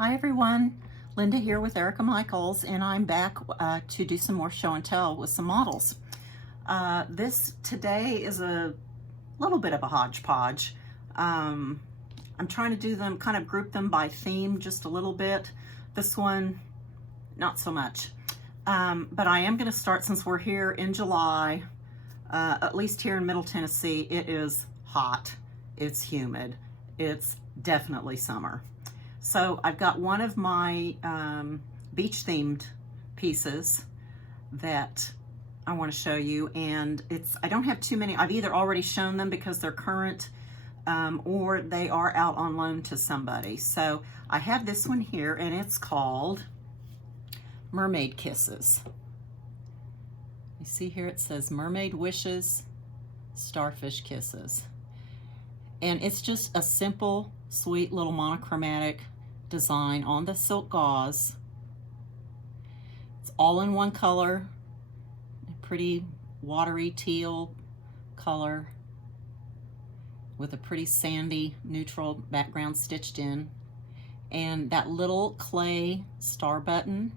Hi everyone, Linda here with Erica Michaels, and I'm back to do some more show and tell with some models. This today is a little bit of a hodgepodge. I'm trying to do them, kind of group them by theme just a little bit. This one, not so much. But I am going to start, since we're here in July, at least here in Middle Tennessee, it is hot, it's humid, it's definitely summer. So I've got one of my beach themed pieces that I want to show you, and I don't have too many. I've either already shown them because they're current or they are out on loan to somebody. So I have this one here, and it's called Mermaid Kisses. You see here it says Mermaid Wishes, Starfish Kisses. And it's just a simple, sweet little monochromatic design on the silk gauze. It's all in one color, a pretty watery teal color with a pretty sandy neutral background stitched in. And that little clay star button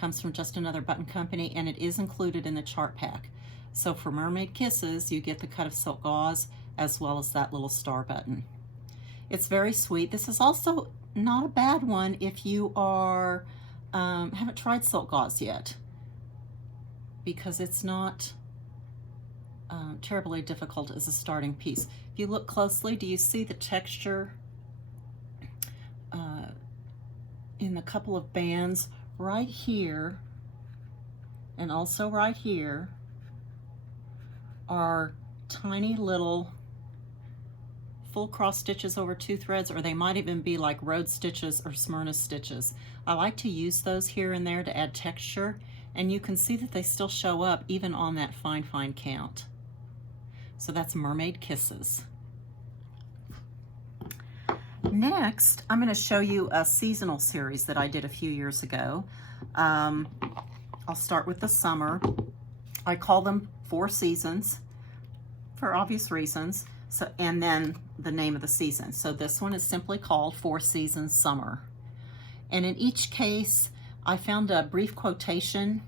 comes from Just Another Button Company, and it is included in the chart pack. So for Mermaid Kisses, you get the cut of silk gauze as well as that little star button. It's very sweet. This is also not a bad one if you are haven't tried silk gauze yet, because it's not terribly difficult as a starting piece. If you look closely, do you see the texture in the couple of bands right here and also right here are tiny little full cross stitches over 2 threads, or they might even be like road stitches or Smyrna stitches. I like to use those here and there to add texture, and you can see that they still show up even on that fine count. So that's Mermaid Kisses. Next, I'm going to show you a seasonal series that I did a few years ago. I'll start with the summer. I call them 4 seasons for obvious reasons. So, and then the name of the season. So this one is simply called 4 Seasons Summer. And in each case, I found a brief quotation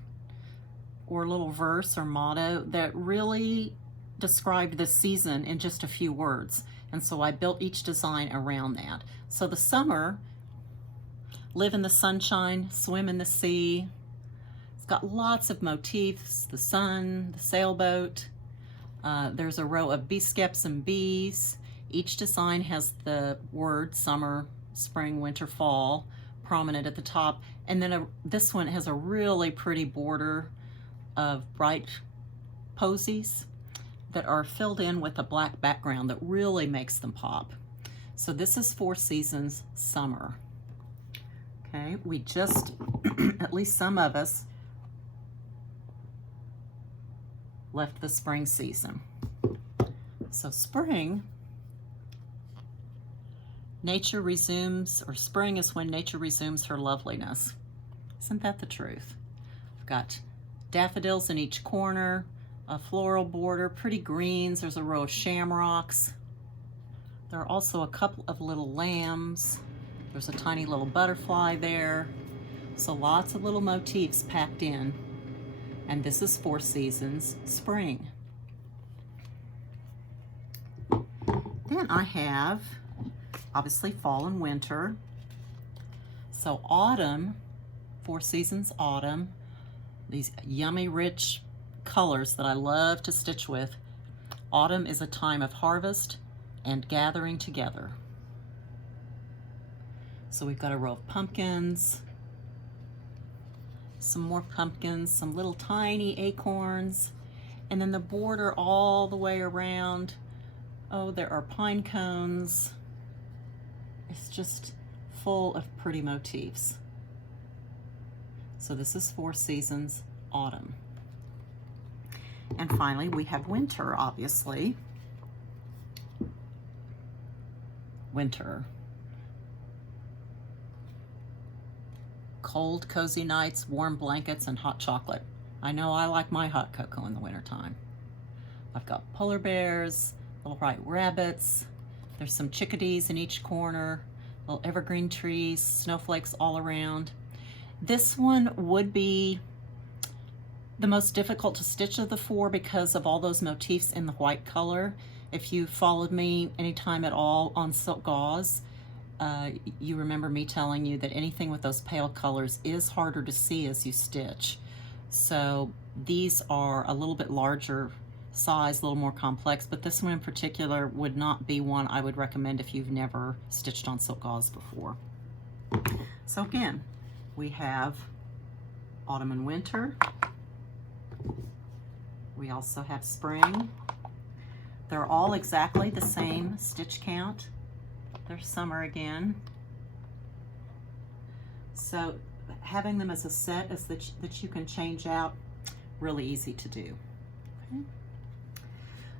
or a little verse or motto that really described the season in just a few words. And so I built each design around that. So the summer, live in the sunshine, swim in the sea. It's got lots of motifs, the sun, the sailboat. There's a row of bee skeps and bees. Each design has the word summer, spring, winter, fall prominent at the top. And then this one has a really pretty border of bright posies that are filled in with a black background that really makes them pop. So this is 4 Seasons Summer. Okay, we just, at least some of us, left the spring season. So spring, nature resumes, or spring is when nature resumes her loveliness. Isn't that the truth? I've got daffodils in each corner, a floral border, pretty greens. There's a row of shamrocks. There are also a couple of little lambs. There's a tiny little butterfly there. So lots of little motifs packed in. And this is 4 Seasons Spring. Then I have, obviously, fall and winter. So autumn, 4 Seasons Autumn, these yummy, rich colors that I love to stitch with. Autumn is a time of harvest and gathering together. So we've got a row of pumpkins, some more pumpkins, some little tiny acorns, and then the border all the way around. Oh, there are pine cones. It's just full of pretty motifs. So this is 4 Seasons Autumn. And finally, we have winter, obviously. Winter. Cold, cozy nights, warm blankets, and hot chocolate. I know I like my hot cocoa in the wintertime. I've got polar bears, little white rabbits. There's some chickadees in each corner. little evergreen trees, snowflakes all around. This one would be the most difficult to stitch of the four because of all those motifs in the white color. If you followed me anytime at all on silk gauze, you remember me telling you that anything with those pale colors is harder to see as you stitch. So these are a little bit larger size, a little more complex, but this one in particular would not be one I would recommend if you've never stitched on silk gauze before. So again, we have autumn and winter. We also have spring. They're all exactly the same stitch count. There's summer again. So having them as a set is that you can change out, really easy to do. Okay.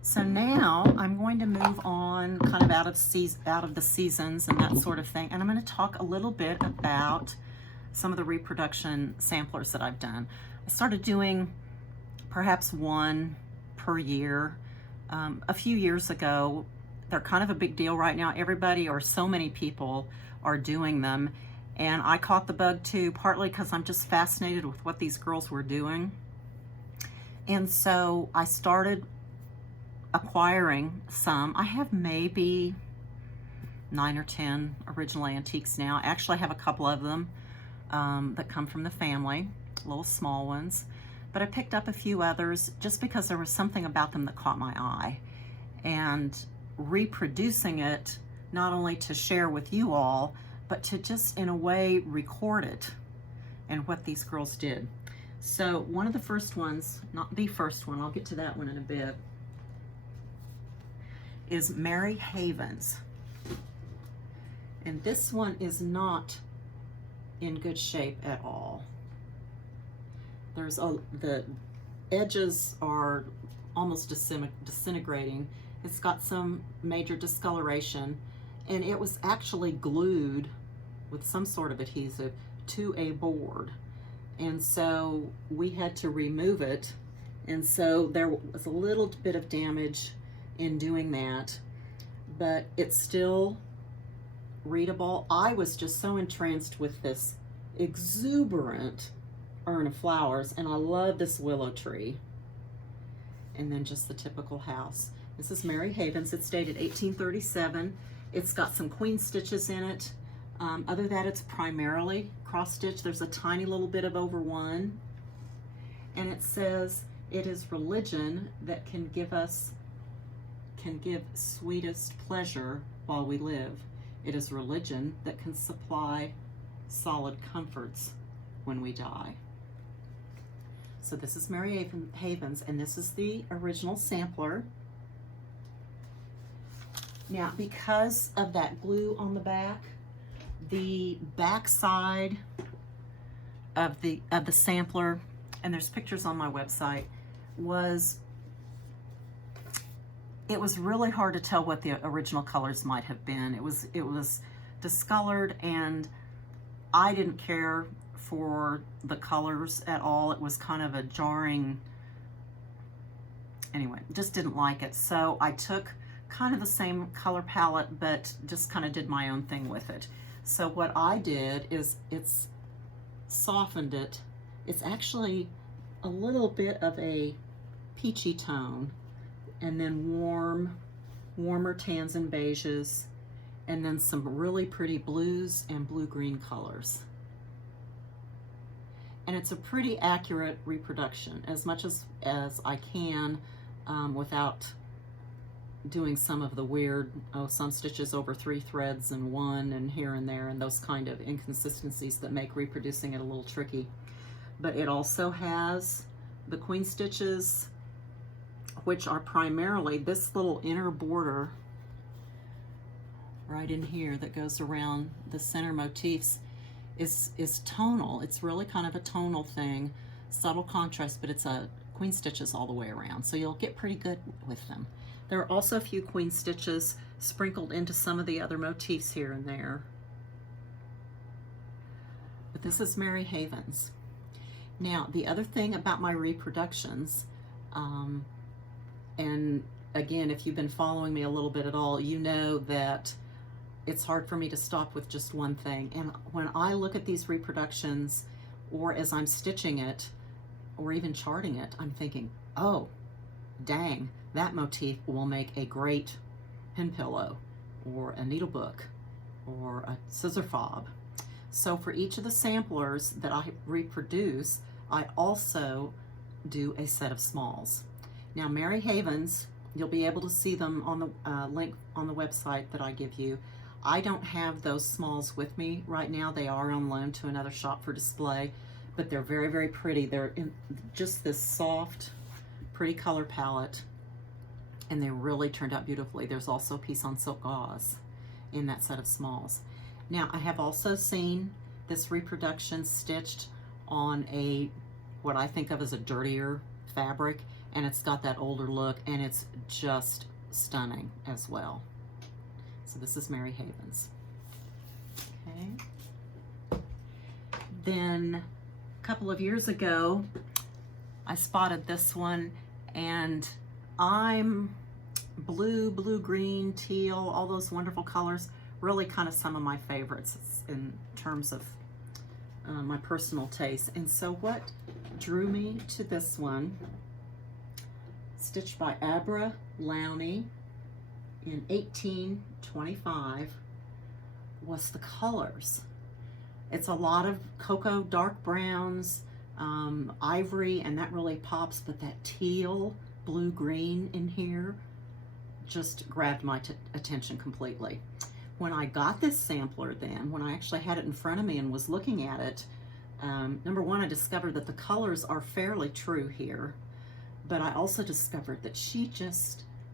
So now I'm going to move on kind of out of the seasons and that sort of thing, and I'm going to talk a little bit about some of the reproduction samplers that I've done. I started doing perhaps one per year. A few years ago, they're kind of a big deal right now. Everybody, or so many people, are doing them, and I caught the bug too, partly because I'm just fascinated with what these girls were doing. And so I started acquiring some. I have maybe 9 or 10 original antiques now. I actually have a couple of them that come from the family, little small ones. But I picked up a few others just because there was something about them that caught my eye. And reproducing it, not only to share with you all, but to just in a way record it and what these girls did. So one of the first ones, not the first one, I'll get to that one in a bit, is Mary Havens. And this one is not in good shape at all. The edges are almost disintegrating. It's got some major discoloration, and it was actually glued with some sort of adhesive to a board. And so we had to remove it. And so there was a little bit of damage in doing that, but it's still readable. I was just so entranced with this exuberant urn of flowers, and I love this willow tree. And then just the typical house. This is Mary Havens. It's dated 1837. It's got some queen stitches in it. Other than that, it's primarily cross stitch. There's a tiny little bit of over one. And it says, "It is religion that can give sweetest pleasure while we live. It is religion that can supply solid comforts when we die." So this is Mary Havens, and this is the original sampler. Now, because of that glue on the back side of the sampler, and there's pictures on my website, it was really hard to tell what the original colors might have been. It was discolored, and I didn't care for the colors at all. It was kind of a jarring, anyway, just didn't like it. So I took kind of the same color palette, but just kind of did my own thing with it. So what I did is it's softened it. It's actually a little bit of a peachy tone, and then warmer tans and beiges, and then some really pretty blues and blue-green colors. And it's a pretty accurate reproduction, as much as I can, without doing some of the weird, some stitches over 3 threads and 1 and here and there, and those kind of inconsistencies that make reproducing it a little tricky. But it also has the queen stitches, which are primarily this little inner border right in here that goes around the center motifs is tonal. It's really kind of a tonal thing, subtle contrast, but it's a queen stitches all the way around, so you'll get pretty good with them. There are also a few queen stitches sprinkled into some of the other motifs here and there. But this is Mary Havens. Now, the other thing about my reproductions, and again, if you've been following me a little bit at all, you know that it's hard for me to stop with just one thing. And when I look at these reproductions, or as I'm stitching it, or even charting it, I'm thinking, oh, dang, that motif will make a great pin pillow, or a needle book, or a scissor fob. So for each of the samplers that I reproduce, I also do a set of smalls. Now, Mary Havens, you'll be able to see them on the link on the website that I give you. I don't have those smalls with me right now. They are on loan to another shop for display, but they're very, very pretty. They're in just this soft, pretty color palette, and they really turned out beautifully. There's also a piece on silk gauze in that set of smalls. Now, I have also seen this reproduction stitched on a, what I think of as a dirtier fabric, and it's got that older look, and it's just stunning as well. So this is Mary Havens. Okay. Then a couple of years ago, I spotted this one, and I'm blue, green, teal, all those wonderful colors, really kind of some of my favorites in terms of my personal taste. And so what drew me to this one, stitched by Abra Lowney in 1825, was the colors. It's a lot of cocoa dark browns, ivory, and that really pops, but that teal, blue, green in here just grabbed my attention completely. When I got this sampler then, when I actually had it in front of me and was looking at it, number one, I discovered that the colors are fairly true here, but I also discovered that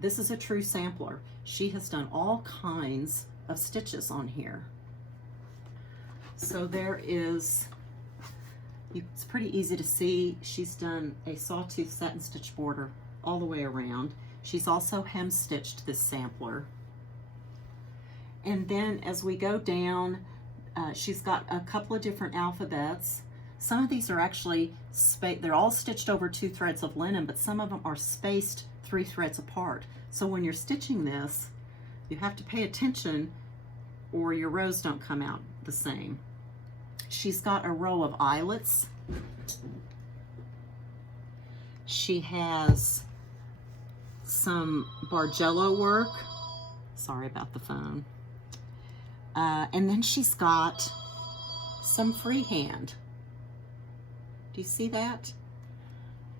this is a true sampler. She has done all kinds of stitches on here. So there is, it's pretty easy to see, she's done a sawtooth satin stitch border all the way around. She's also hem stitched this sampler. And then as we go down, she's got a couple of different alphabets. Some of these are actually, they're all stitched over 2 threads of linen, but some of them are spaced 3 threads apart. So when you're stitching this, you have to pay attention or your rows don't come out the same. She's got a row of eyelets. She has some Bargello work. Sorry about the phone. And then she's got some freehand. Do you see that?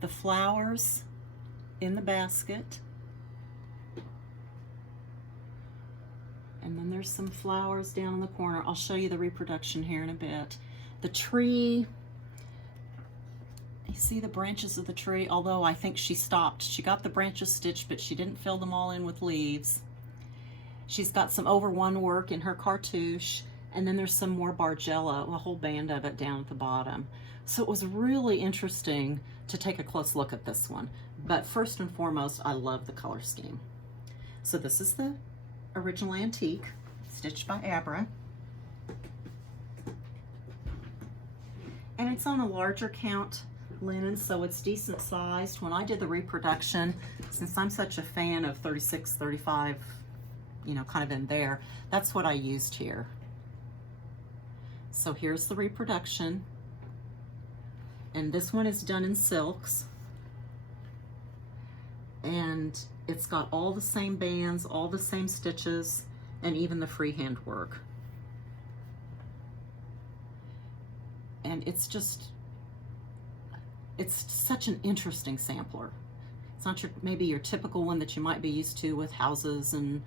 The flowers in the basket. And then there's some flowers down in the corner. I'll show you the reproduction here in a bit. The tree, you see the branches of the tree, although I think she stopped. She got the branches stitched, but she didn't fill them all in with leaves. She's got some over 1 work in her cartouche, and then there's some more Bargello, a whole band of it down at the bottom. So it was really interesting to take a close look at this one. But first and foremost, I love the color scheme. So this is the original antique, stitched by Abra. And it's on a larger count linen, so it's decent sized. When I did the reproduction, since I'm such a fan of 36, 35, you know, kind of in there, that's what I used here. So here's the reproduction, and this one is done in silks, and it's got all the same bands, all the same stitches, and even the freehand work. And it's such an interesting sampler. It's not maybe your typical one that you might be used to with houses and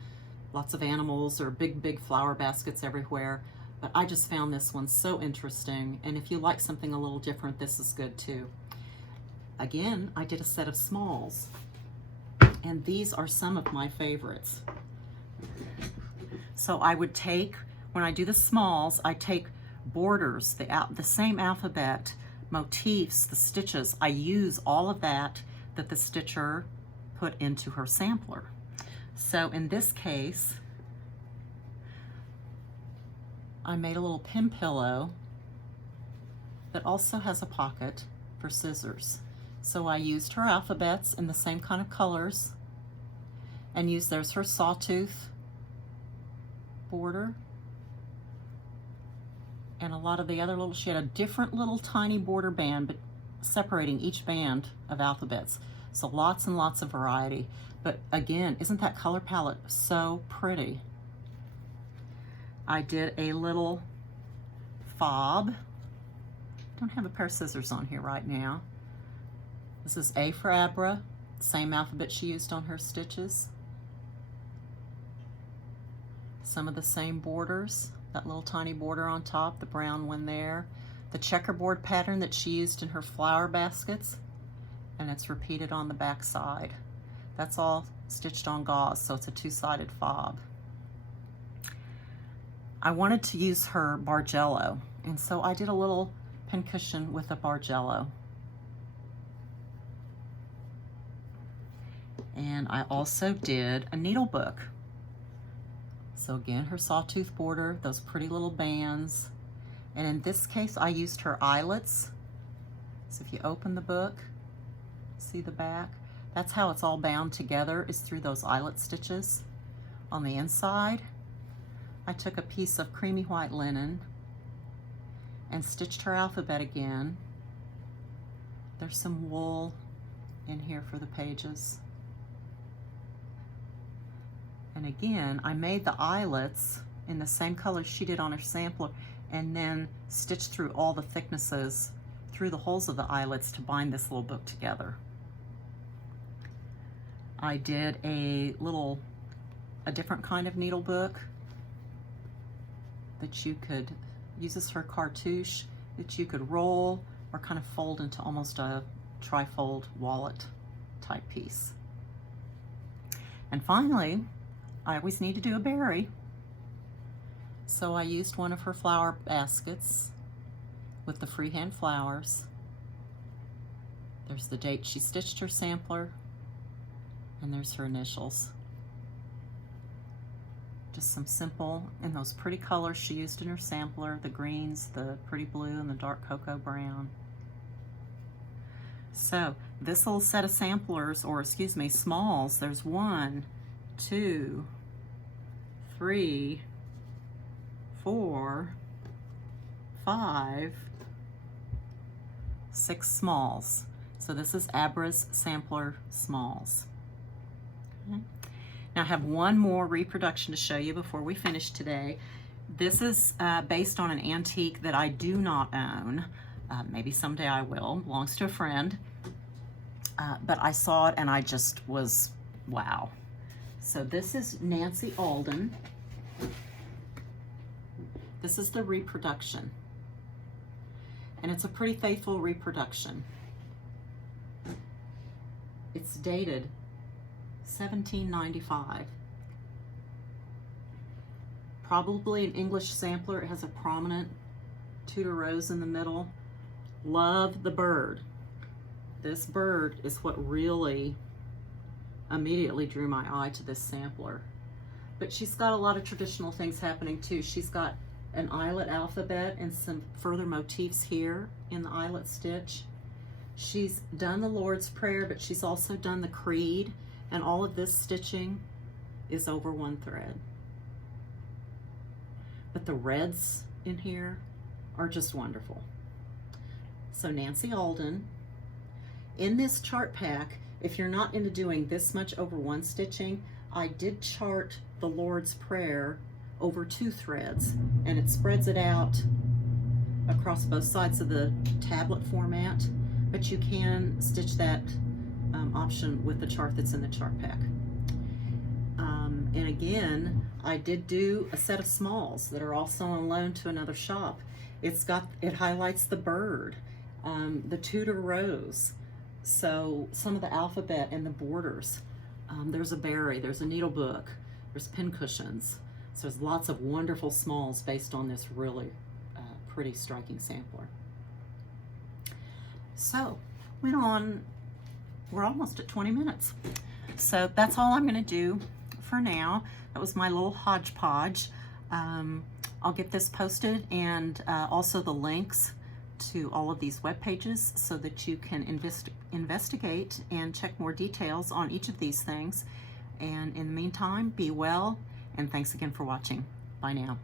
lots of animals or big flower baskets everywhere. But I just found this one so interesting. And if you like something a little different, this is good too. Again, I did a set of smalls. And these are some of my favorites. So I would take, when I do the smalls, I take borders, the same alphabet, motifs, the stitches. I use all of that the stitcher put into her sampler. So in this case, I made a little pin pillow that also has a pocket for scissors. So I used her alphabets in the same kind of colors and used, there's her sawtooth border. And a lot of the other little, she had a different little tiny border band, but separating each band of alphabets. So lots and lots of variety. But again, isn't that color palette so pretty? I did a little fob. Don't have a pair of scissors on here right now. This is A for Abra, same alphabet she used on her stitches. Some of the same borders, that little tiny border on top, the brown one there. The checkerboard pattern that she used in her flower baskets, and it's repeated on the back side. That's all stitched on gauze, so it's a two-sided fob. I wanted to use her Bargello, and so I did a little pincushion with a Bargello. And I also did a needle book. So again, her sawtooth border, those pretty little bands. And in this case, I used her eyelets. So if you open the book, see the back? That's how it's all bound together, is through those eyelet stitches. On the inside, I took a piece of creamy white linen and stitched her alphabet again. There's some wool in here for the pages. And again, I made the eyelets in the same color she did on her sampler, and then stitched through all the thicknesses through the holes of the eyelets to bind this little book together. I did a different kind of needle book that you could use as her cartouche, that you could roll or kind of fold into almost a trifold wallet type piece. And finally, I always need to do a berry. So I used one of her flower baskets with the freehand flowers. There's the date she stitched her sampler, and there's her initials. Just some simple, and those pretty colors she used in her sampler, the greens, the pretty blue, and the dark cocoa brown. So this little set of samplers, or excuse me, smalls, there's 1, 2, 3, 4, 5, 6 smalls. So this is Abra's sampler smalls. Okay. Now I have one more reproduction to show you before we finish today. This is based on an antique that I do not own. Maybe someday I will, belongs to a friend. But I saw it and I just was, wow. So this is Nancy Alden. This is the reproduction. And it's a pretty faithful reproduction. It's dated 1795. Probably an English sampler. It has a prominent Tudor rose in the middle. Love the bird. This bird is what really immediately drew my eye to this sampler. But she's got a lot of traditional things happening too. She's got an eyelet alphabet and some further motifs here in the eyelet stitch. She's done the Lord's Prayer, but she's also done the Creed, and all of this stitching is over one thread. But the reds in here are just wonderful. So Nancy Alden. In this chart pack, if you're not into doing this much over one stitching, I did chart the Lord's Prayer over 2 threads, and it spreads it out across both sides of the tablet format, but you can stitch that option with the chart that's in the chart pack. And again, I did do a set of smalls that are also on loan to another shop. It highlights the bird, the Tudor rose, so some of the alphabet and the borders. There's a berry, there's a needle book, there's pin cushions. So there's lots of wonderful smalls based on this really pretty striking sampler. So went on, we're almost at 20 minutes. So that's all I'm gonna do for now. That was my little hodgepodge. I'll get this posted, and also the links to all of these web pages so that you can investigate and check more details on each of these things. And in the meantime, be well, and thanks again for watching. Bye now.